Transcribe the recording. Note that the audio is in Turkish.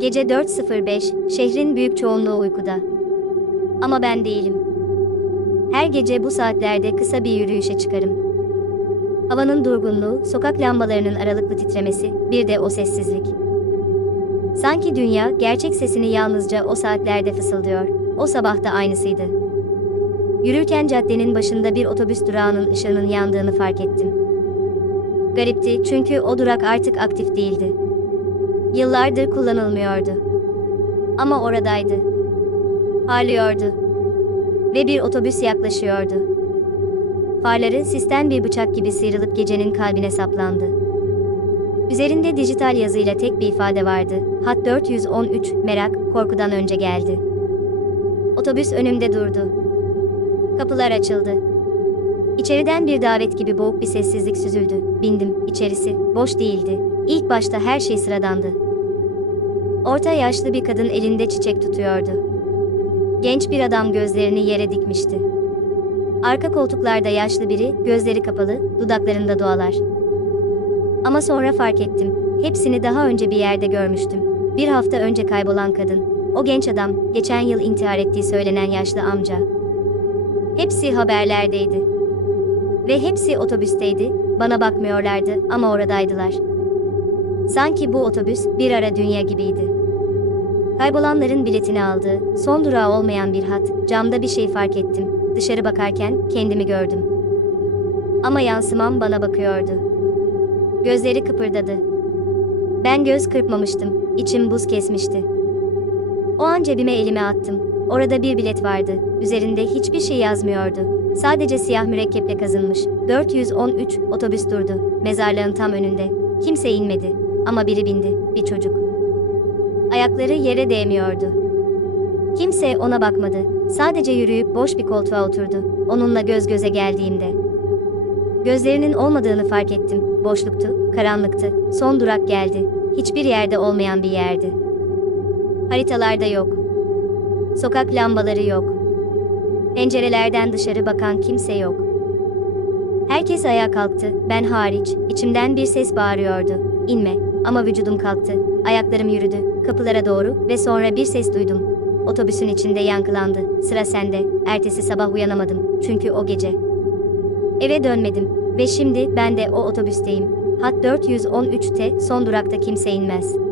Gece 4.05, şehrin büyük çoğunluğu uykuda. Ama ben değilim. Her gece bu saatlerde kısa bir yürüyüşe çıkarım. Havanın durgunluğu, sokak lambalarının aralıklı titremesi, bir de o sessizlik. Sanki dünya gerçek sesini yalnızca o saatlerde fısıldıyor. O sabah da aynısıydı. Yürürken caddenin başında bir otobüs durağının ışığının yandığını fark ettim. Garipti çünkü o durak artık aktif değildi. Yıllardır kullanılmıyordu. Ama oradaydı. Parlıyordu. Ve bir otobüs yaklaşıyordu. Farları sisten bir bıçak gibi sıyrılıp gecenin kalbine saplandı. Üzerinde dijital yazıyla tek bir ifade vardı. Hat 413, merak, korkudan önce geldi. Otobüs önümde durdu. Kapılar açıldı. İçeriden bir davet gibi boğuk bir sessizlik süzüldü. Bindim, içerisi boş değildi. İlk başta her şey sıradandı. Orta yaşlı bir kadın elinde çiçek tutuyordu. Genç bir adam gözlerini yere dikmişti. Arka koltuklarda yaşlı biri, gözleri kapalı, dudaklarında dualar. Ama sonra fark ettim. Hepsini daha önce bir yerde görmüştüm. Bir hafta önce kaybolan kadın, o genç adam, geçen yıl intihar ettiği söylenen yaşlı amca. Hepsi haberlerdeydi. Ve hepsi otobüsteydi, bana bakmıyorlardı ama oradaydılar. Sanki bu otobüs bir ara dünya gibiydi. Kaybolanların biletini aldı, son durağı olmayan bir hat, camda bir şey fark ettim. Dışarı bakarken kendimi gördüm. Ama yansımam bana bakıyordu. Gözleri kıpırdadı. Ben göz kırpmamıştım, içim buz kesmişti. O an cebime elime attım. Orada bir bilet vardı. Üzerinde hiçbir şey yazmıyordu. Sadece siyah mürekkeple kazınmış. 413 otobüs durdu. Mezarlığın tam önünde. Kimse inmedi. Ama biri bindi. Bir çocuk. Ayakları yere değmiyordu. Kimse ona bakmadı. Sadece yürüyüp boş bir koltuğa oturdu. Onunla göz göze geldiğimde. Gözlerinin olmadığını fark ettim. Boşluktu, karanlıktı. Son durak geldi. Hiçbir yerde olmayan bir yerdi. Haritalarda yok. Sokak lambaları yok. Pencerelerden dışarı bakan kimse yok. Herkes ayağa kalktı, ben hariç. İçimden bir ses bağırıyordu. İnme. Ama vücudum kalktı. Ayaklarım yürüdü. Kapılara doğru ve sonra bir ses duydum. Otobüsün içinde yankılandı. Sıra sende. Ertesi sabah uyanamadım. Çünkü o gece. Eve dönmedim. Ve şimdi ben de o otobüsteyim. Hat 413'te son durakta kimse inmez.